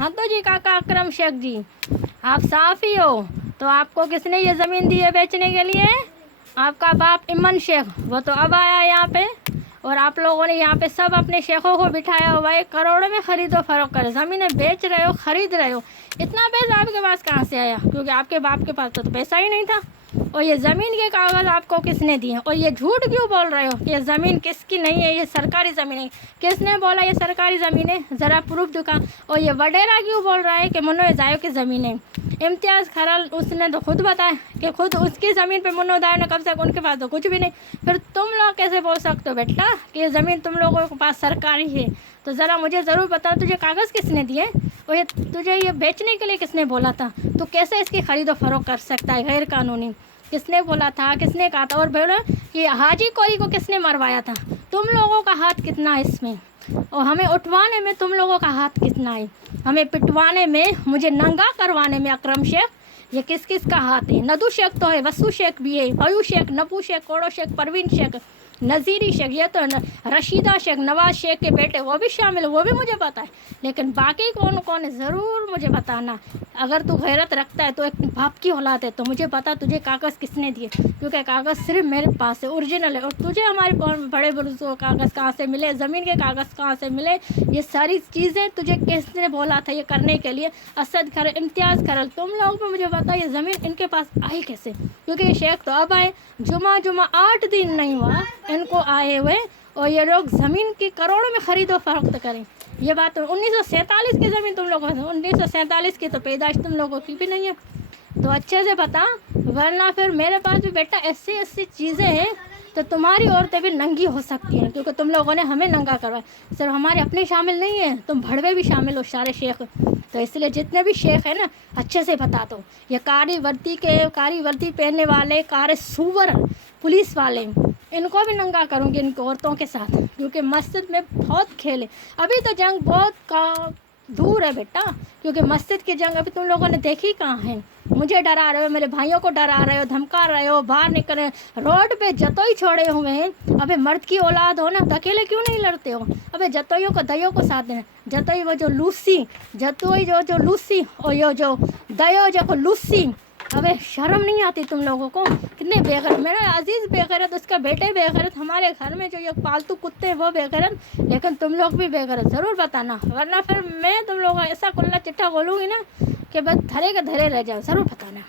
ہاں تو جی کاکا اکرم شیخ جی آپ صحافی ہو، تو آپ کو کس نے یہ زمین دی ہے بیچنے کے لیے؟ آپ کا باپ ایمن شیخ، وہ تو اب آیا ہے یہاں پہ، اور آپ لوگوں نے یہاں پہ سب اپنے شیخوں کو بٹھایا ہوا ہے، کروڑوں میں خرید و فروخت کر زمینیں بیچ رہے ہو، خرید رہے ہو۔ اتنا پیسہ آپ کے پاس کہاں سے آیا؟ کیونکہ آپ کے باپ کے پاس تو پیسہ ہی نہیں تھا۔ اور یہ زمین کے کاغذ آپ کو کس نے دیے؟ اور یہ جھوٹ کیوں بول رہے ہو کہ یہ زمین کس کی نہیں ہے، یہ سرکاری زمین ہے؟ کس نے بولا یہ سرکاری زمین ہے؟ ذرا پروف دکھا۔ اور یہ وڈیرا کیوں بول رہا ہے کہ منو دائیو کی زمین ہے؟ امتیاز کھرل اس نے تو خود بتایا کہ خود اس کی زمین پہ منو دائیو نے قبضہ، ان کے پاس تو کچھ بھی نہیں۔ پھر تم لوگ کیسے بول سکتے ہو بیٹا کہ یہ زمین تم لوگوں کے پاس سرکاری ہے؟ تو ذرا مجھے ضرور بتاؤ تجھے کاغذ کس نے دیے، اور یہ تجھے یہ بیچنے کے لیے کس نے بولا تھا؟ تو کیسے اس کی خرید و فروخت کر سکتا ہے غیر قانونی؟ کس نے بولا تھا، کس نے کہا تھا؟ اور بولا کہ حاجی کوری کو کس نے مروایا تھا؟ تم لوگوں کا ہاتھ کتنا ہے اس میں؟ اور ہمیں اٹھوانے میں تم لوگوں کا ہاتھ کتنا ہے؟ ہمیں پٹوانے میں، مجھے ننگا کروانے میں اکرم شیخ، یہ کس کس کا ہاتھ ہے؟ ندو شیخ تو ہے، وسو شیخ بھی ہے، بھیو شیخ، نپو شیخ، کوڑو شیخ، پروین شیخ، نذیری شیخ، یہ تو رشیدہ شیخ، نواز شیخ کے بیٹے وہ بھی شامل، وہ بھی مجھے پتا ہے۔ لیکن باقی کون کون ہے ضرور مجھے بتانا۔ اگر تو غیرت رکھتا ہے تو ایک باپ کی اولاد ہے تو مجھے بتا تجھے کاغذ کس نے دیے، کیونکہ کاغذ صرف میرے پاس ہے، اوریجنل ہے۔ اور تجھے ہمارے بڑے بزرگوں کے کاغذ کہاں سے ملے، زمین کے کاغذ کہاں سے ملے، یہ ساری چیزیں تجھے کس نے بولا تھا یہ کرنے کے لیے؟ اسد کھرل، امتیاز کھرل، تم لوگ بھی مجھے بتا یہ زمین ان کے پاس آئی کیسے؟ کیونکہ یہ شیخ تو اب آئے، جمعہ 8 دن نہیں ہوا ان کو آئے ہوئے، اور یہ لوگ زمین کی کروڑوں میں خرید و فروخت کریں۔ یہ بات 1947 کی زمین تم لوگوں سے، 1947 کی تو پیدائش تم لوگوں کی بھی نہیں ہے، تو اچھے سے بتا، ورنہ پھر میرے پاس بھی بیٹا ایسی چیزیں ہیں تو تمہاری عورتیں بھی ننگی ہو سکتی ہیں، کیونکہ تم لوگوں نے ہمیں ننگا کروایا۔ صرف ہمارے اپنے شامل نہیں ہیں، تم بھڑوے بھی شامل ہو سارے شیخ، تو اس لیے جتنے بھی شیخ ہیں نا اچھے سے بتا دو، یہ کاری وردی پہننے والے کار سور پولیس والے، ان کو بھی ننگا کروں گی ان کی عورتوں کے ساتھ، کیونکہ مسجد میں بہت کھیلے، ابھی تو جنگ بہت دور ہے بیٹا، کیونکہ مسجد کی جنگ ابھی تم لوگوں نے دیکھی کہاں ہے۔ مجھے ڈرا رہے ہو، میرے بھائیوں کو ڈرا رہے ہو، دھمکا رہے ہو، باہر نکلے روڈ پہ جتوئی چھوڑے ہوئے ہیں۔ ابے مرد کی اولاد ہو نا تو اکیلے کیوں نہیں لڑتے ہو؟ ابے جتوئیوں کو دیو کو ساتھ دینا، جتوئی وہ جو لوسی، جتوئی جو لوسی، اور یہ جو دیو جو لوسی، ابے شرم نہیں آتی تم لوگوں کو؟ کتنے بے غیرت، میرا عزیز بے غیرت، اس کا بیٹے بے غیرت، ہمارے گھر میں جو یہ پالتو کتے ہیں وہ بے غیرت، لیکن تم لوگ بھی بے غیرت، ضرور بتانا، ورنہ پھر میں تم لوگوں کا ایسا کلا چٹا بولوں گی نا کہ بس دھرے کے دھرے رہ جاؤ، ضرور بتانا۔